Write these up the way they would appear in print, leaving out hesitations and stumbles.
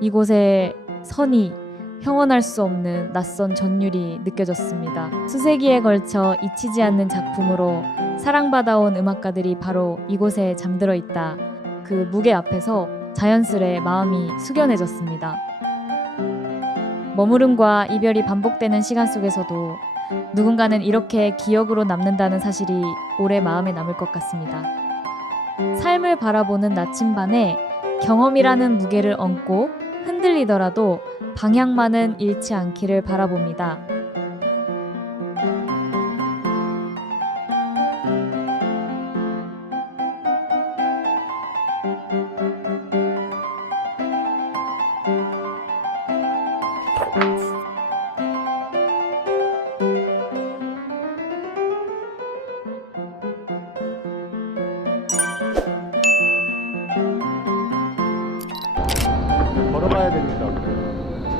이곳의 선이 형언할 수 없는 낯선 전율이 느껴졌습니다. 수세기에 걸쳐 잊히지 않는 작품으로 사랑받아온 음악가들이 바로 이곳에 잠들어 있다. 그 무게 앞에서 자연스레 마음이 숙연해졌습니다. 머무름과 이별이 반복되는 시간 속에서도 누군가는 이렇게 기억으로 남는다는 사실이 오래 마음에 남을 것 같습니다. 삶을 바라보는 나침반에 경험이라는 무게를 얹고 흔들리더라도 방향만은 잃지 않기를 바라봅니다. 걸어가야 됩니다.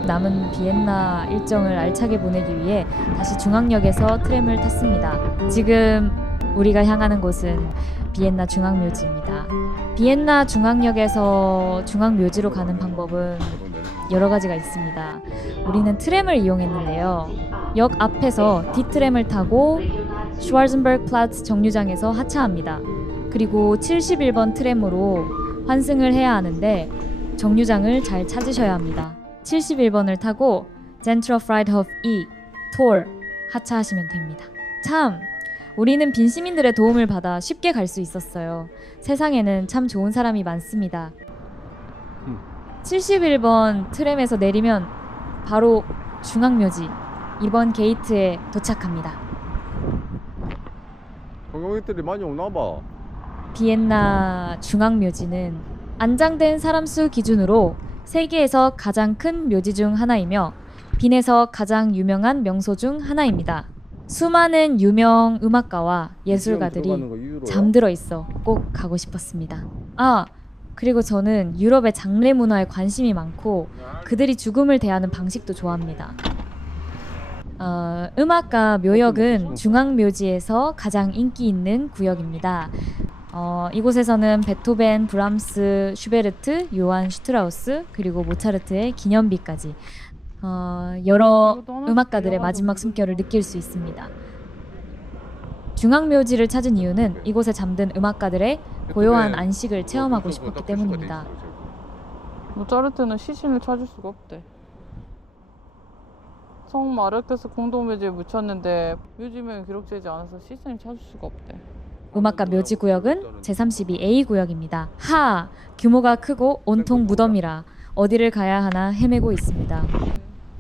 남은 비엔나 일정을 알차게 보내기 위해 다시 중앙역에서 트램을 탔습니다. 지금 우리가 향하는 곳은 비엔나 중앙묘지입니다. 비엔나 중앙역에서 중앙묘지로 가는 방법은 여러 가지가 있습니다. 우리는 트램을 이용했는데요. 역 앞에서 D트램을 타고 슈왈zenberg 플라츠 정류장에서 하차합니다. 그리고 71번 트램으로 환승을 해야 하는데 정류장을 잘 찾으셔야 합니다. 71번을 타고 Central Friedhof E, Tor 하차하시면 됩니다. 참, 우리는 빈 시민들의 도움을 받아 쉽게 갈 수 있었어요. 세상에는 참 좋은 사람이 많습니다. 71번 트램에서 내리면 바로 중앙묘지 2번 게이트에 도착합니다. 관광객들이 많이 오나 봐. 비엔나 중앙묘지는 안장된 사람 수 기준으로 세계에서 가장 큰 묘지 중 하나이며 빈에서 가장 유명한 명소 중 하나입니다. 수많은 유명 음악가와 예술가들이 잠들어 있어 꼭 가고 싶었습니다. 아, 그리고 저는 유럽의 장례 문화에 관심이 많고 그들이 죽음을 대하는 방식도 좋아합니다. 음악가 묘역은 중앙묘지에서 가장 인기 있는 구역입니다. 이곳에서는 베토벤, 브람스, 슈베르트, 요한 슈트라우스 그리고 모차르트의 기념비까지 여러 음악가들의 마지막 숨결을 느낄 수 있습니다. 중앙묘지를 찾은 이유는 이곳에 잠든 음악가들의 고요한 안식을 체험하고 싶었기 때문입니다. 모차르트는 시신을 찾을 수가 없대. 성 마르케스 공동묘지에 묻혔는데 묘지명이 기록되지 않아서 시신을 찾을 수가 없대. 음악가 묘지 구역은 제32A 구역입니다. 규모가 크고 온통 무덤이라 어디를 가야 하나 헤매고 있습니다.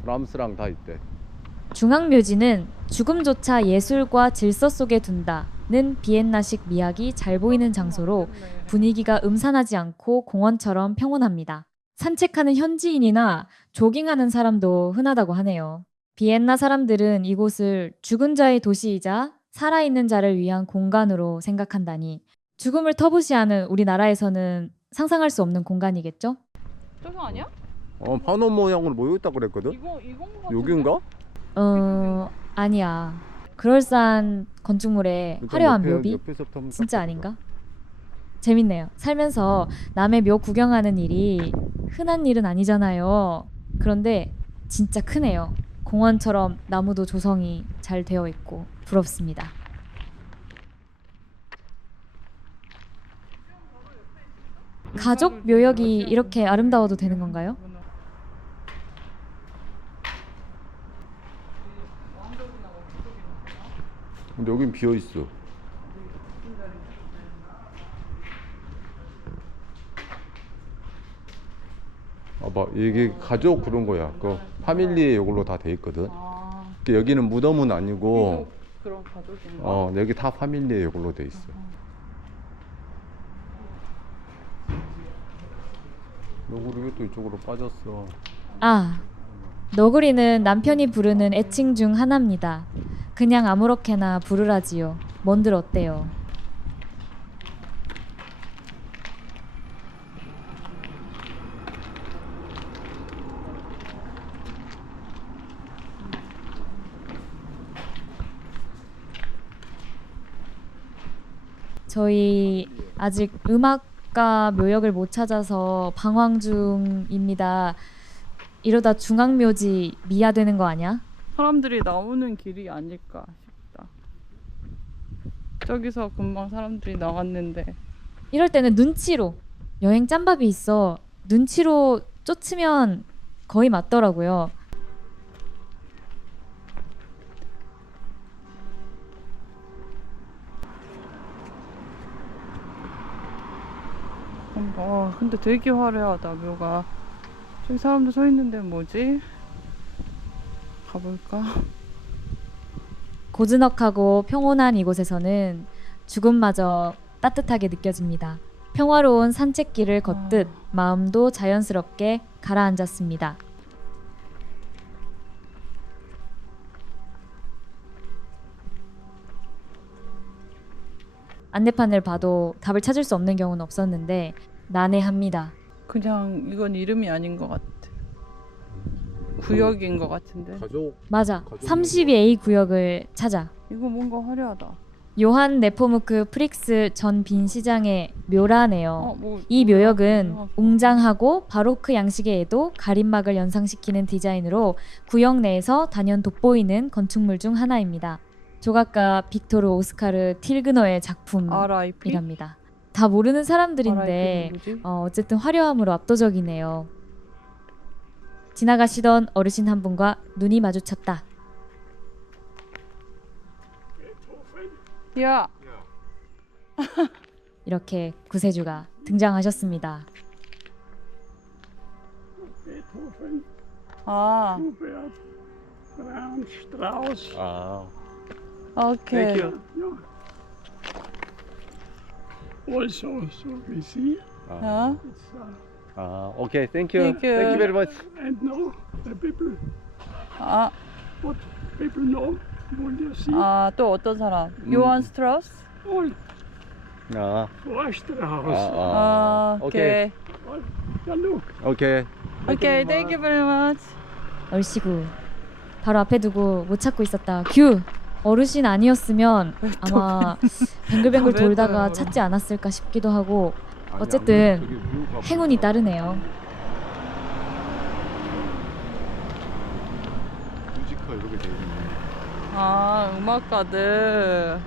람스랑 다 있대. 중앙묘지는 죽음조차 예술과 질서 속에 둔다는 비엔나식 미학이 잘 보이는 장소로 분위기가 음산하지 않고 공원처럼 평온합니다. 산책하는 현지인이나 조깅하는 사람도 흔하다고 하네요. 비엔나 사람들은 이곳을 죽은 자의 도시이자 살아있는 자를 위한 공간으로 생각한다니 죽음을 터부시하는 우리나라에서는 상상할 수 없는 공간이겠죠? 저거 아니야? 판원 모양으로 모여있다 그랬거든? 이건 같은데? 여긴가? 아니야. 그럴싸한 건축물에 화려한 묘비? 옆에서부터 한번 진짜 딱 아닌가? 재밌네요. 살면서 남의 묘 구경하는 일이 흔한 일은 아니잖아요. 그런데 진짜 크네요. 공원처럼 나무도 조성이 잘 되어 있고 부럽습니다. 가족 묘역이 이렇게 아름다워도 되는 건가요? 근데 여긴 비어있어. 봐봐, 이게 가족 그런 거야. 그 파밀리에 이걸로 다 돼 있거든. 여기는 무덤은 아니고 그런 가족인가? 여기 다 파밀리에 이걸로 돼 있어. 너구리 또 이쪽으로 빠졌어. 너구리는 남편이 부르는 애칭 중 하나입니다. 그냥 아무렇게나 부르라지요. 뭔들 어때요? 저희 아직 음악 음악가 묘역을 못 찾아서 방황 중입니다. 이러다 중앙묘지 미아되는 거 아니야? 사람들이 나오는 길이 아닐까 싶다. 저기서 금방 사람들이 나왔는데 이럴 때는 눈치로 여행 짬밥이 있어. 눈치로 쫓으면 거의 맞더라고요. 근데 되게 화려하다 묘가. 저기 사람들 서 있는데 뭐지? 가볼까? 고즈넉하고 평온한 이곳에서는 죽음마저 따뜻하게 느껴집니다. 평화로운 산책길을 걷듯 마음도 자연스럽게 가라앉았습니다. 안내판을 봐도 답을 찾을 수 없는 경우는 없었는데 난해합니다. 그냥 이건 이름이 아닌 것 같아. 구역인 것 같은데. 가족 맞아. 32A 구역을 찾아. 이거 뭔가 화려하다. 요한 네포무크 프릭스 전 빈 시장의 묘라네요. 이 묘역은 웅장하고 바로크 양식의 에도 가림막을 연상시키는 디자인으로 구역 내에서 단연 돋보이는 건축물 중 하나입니다. 조각가 빅토르 오스카르 틸그너의 RIP? 작품이랍니다. 다 모르는 사람들인데 어쨌든 화려함으로 압도적이네요. 지나가시던 어르신 한 분과 눈이 마주쳤다. 야! 이렇게 구세주가 등장하셨습니다. 아, Schubert, Brahms, Strauss. 아 오케이. Ja. Also, so wie Sie. 어? It's, 아 오케이 땡큐 Thank you. 땡큐 베리 머치 and now the people, 아, what people know, wollt ihr Sie? 또 어떤 사람? 요한 스트라우스? Und 아 vor Strauss. 오케이. Ja, look. 오케이 오케이, thank you very much. 얼씨구. 바로 앞에 두고 못 찾고 있었다. 규! 어르신 아니었으면 아마 뱅글뱅글 돌다가 찾지 않았을까 싶기도 하고 어쨌든 행운이 따르네요. 뮤지컬 이렇게 돼 있네. 아, 음악가들.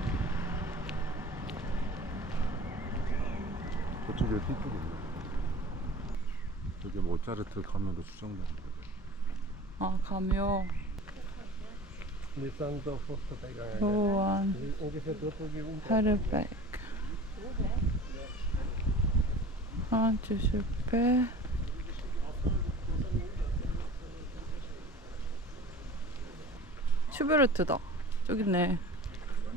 저쪽에 뒤쪽에 있네. 저게 모차르트 가면으로 수정된 거예요. 아, 가묘. 요한 헤르베크. 프란츠 슈베. 슈베르트다. 저기 있네.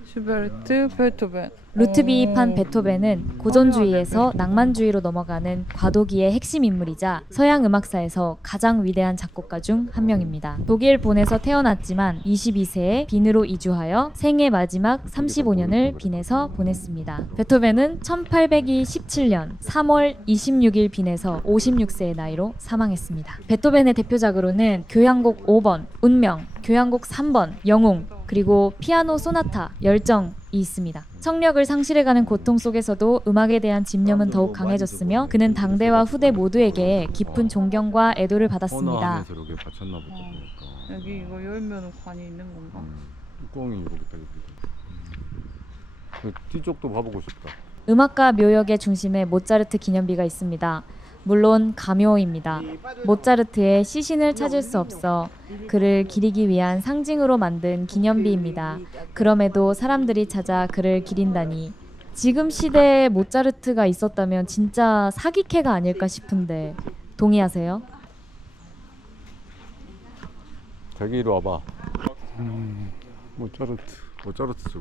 슈베르트, 베토벤. 루트비 판 베토벤은 고전주의에서 낭만주의로 넘어가는 과도기의 핵심 인물이자 서양 음악사에서 가장 위대한 작곡가 중 한 명입니다. 독일 본에서 태어났지만 22세에 빈으로 이주하여 생애 마지막 35년을 빈에서 보냈습니다. 베토벤은 1827년 3월 26일 빈에서 56세의 나이로 사망했습니다. 베토벤의 대표작으로는 교향곡 5번, 운명, 교향곡 3번, 영웅, 그리고 피아노 소나타, 열정이 있습니다. 청력을 상실해가는 고통 속에서도 음악에 대한 집념은 더욱 강해졌으며 그는 당대와 후대 모두에게 깊은 존경과 애도를 받았습니다. 헌화하면서 이렇게 바쳤나 보다 보니까. 여기 이거 열면 관이 있는 건가? 뚜껑이 이렇게 딱 이렇게. 뒤쪽도 봐보고 싶다. 음악가 묘역의 중심에 모차르트 기념비가 있습니다. 물론 가묘입니다. 모차르트의 시신을 찾을 수 없어 그를 기리기 위한 상징으로 만든 기념비입니다. 그럼에도 사람들이 찾아 그를 기린다니 지금 시대에 모차르트가 있었다면 진짜 사기캐가 아닐까 싶은데 동의하세요? 자기 이리 와봐. 모차르트 저거였어.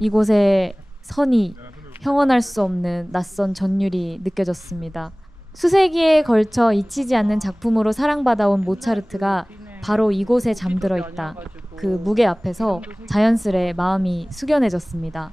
이곳에 선이 형언할 수 없는 낯선 전율이 느껴졌습니다. 수세기에 걸쳐 잊히지 않는 작품으로 사랑받아온 모차르트가 바로 이곳에 잠들어 있다. 그 무게 앞에서 자연스레 마음이 숙연해졌습니다.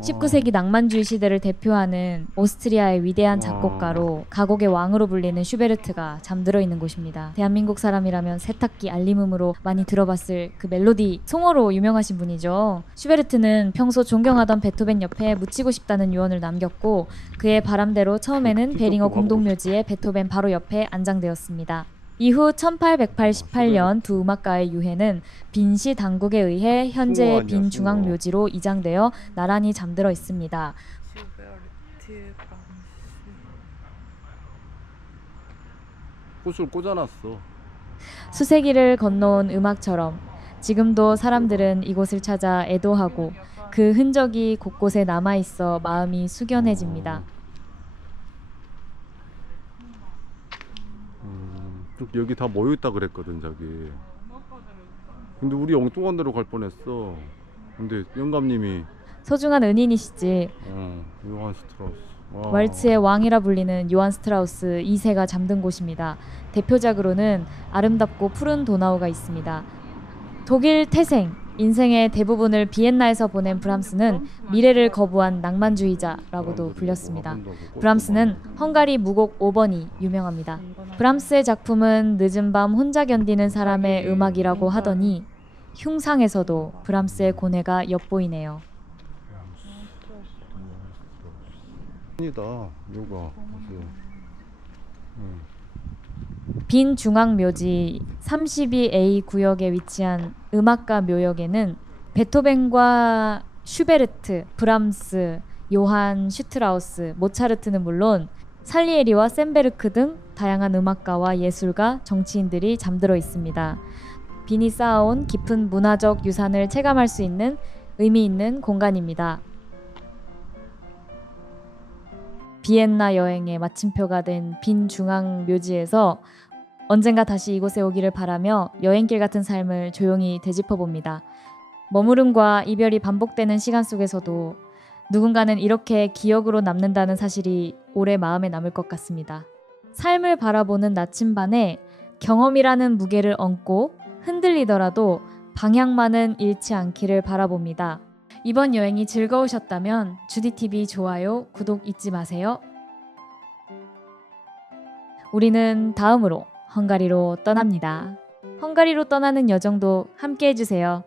19세기 낭만주의 시대를 대표하는 오스트리아의 위대한 작곡가로 가곡의 왕으로 불리는 슈베르트가 잠들어 있는 곳입니다. 대한민국 사람이라면 세탁기 알림음으로 많이 들어봤을 그 멜로디 송어로 유명하신 분이죠. 슈베르트는 평소 존경하던 베토벤 옆에 묻히고 싶다는 유언을 남겼고 그의 바람대로 처음에는 베링어 공동묘지의 베토벤 바로 옆에 안장되었습니다. 이후 1888년 두 음악가의 유해는 빈시 당국에 의해 현재의 빈 중앙묘지로 이장되어 나란히 잠들어 있습니다. 꽃을 꽂아놨어. 수세기를 건너온 음악처럼 지금도 사람들은 이곳을 찾아 애도하고 그 흔적이 곳곳에 남아있어 마음이 숙연해집니다. 여기 다 모여있다 그랬거든 저기. 근데 우리 엉뚱한 데로 갈 뻔했어. 근데 영감님이 소중한 은인이시지. 요한 스트라우스. 와. 왈츠의 왕이라 불리는 요한 스트라우스 2세가 잠든 곳입니다. 대표작으로는 아름답고 푸른 도나우가 있습니다. 독일 태생, 인생의 대부분을 비엔나에서 보낸 브람스는 미래를 거부한 낭만주의자라고도 불렸습니다. 브람스는 헝가리 무곡 5번이 유명합니다. 브람스의 작품은 늦은 밤 혼자 견디는 사람의 음악이라고 하더니 흉상에서도 브람스의 고뇌가 엿보이네요. 이다 요가. 빈 중앙묘지 32A 구역에 위치한 음악가 묘역에는 베토벤과 슈베르트, 브람스, 요한 슈트라우스, 모차르트는 물론 살리에리와 셈베르크 등 다양한 음악가와 예술가, 정치인들이 잠들어 있습니다. 빈이 쌓아온 깊은 문화적 유산을 체감할 수 있는 의미 있는 공간입니다. 비엔나 여행의 마침표가 된 빈 중앙 묘지에서 언젠가 다시 이곳에 오기를 바라며 여행길 같은 삶을 조용히 되짚어 봅니다. 머무름과 이별이 반복되는 시간 속에서도 누군가는 이렇게 기억으로 남는다는 사실이 오래 마음에 남을 것 같습니다. 삶을 바라보는 나침반에 경험이라는 무게를 얹고 흔들리더라도 방향만은 잃지 않기를 바라봅니다. 이번 여행이 즐거우셨다면 주디TV 좋아요, 구독 잊지 마세요. 우리는 다음으로 헝가리로 떠납니다. 헝가리로 떠나는 여정도 함께 해주세요.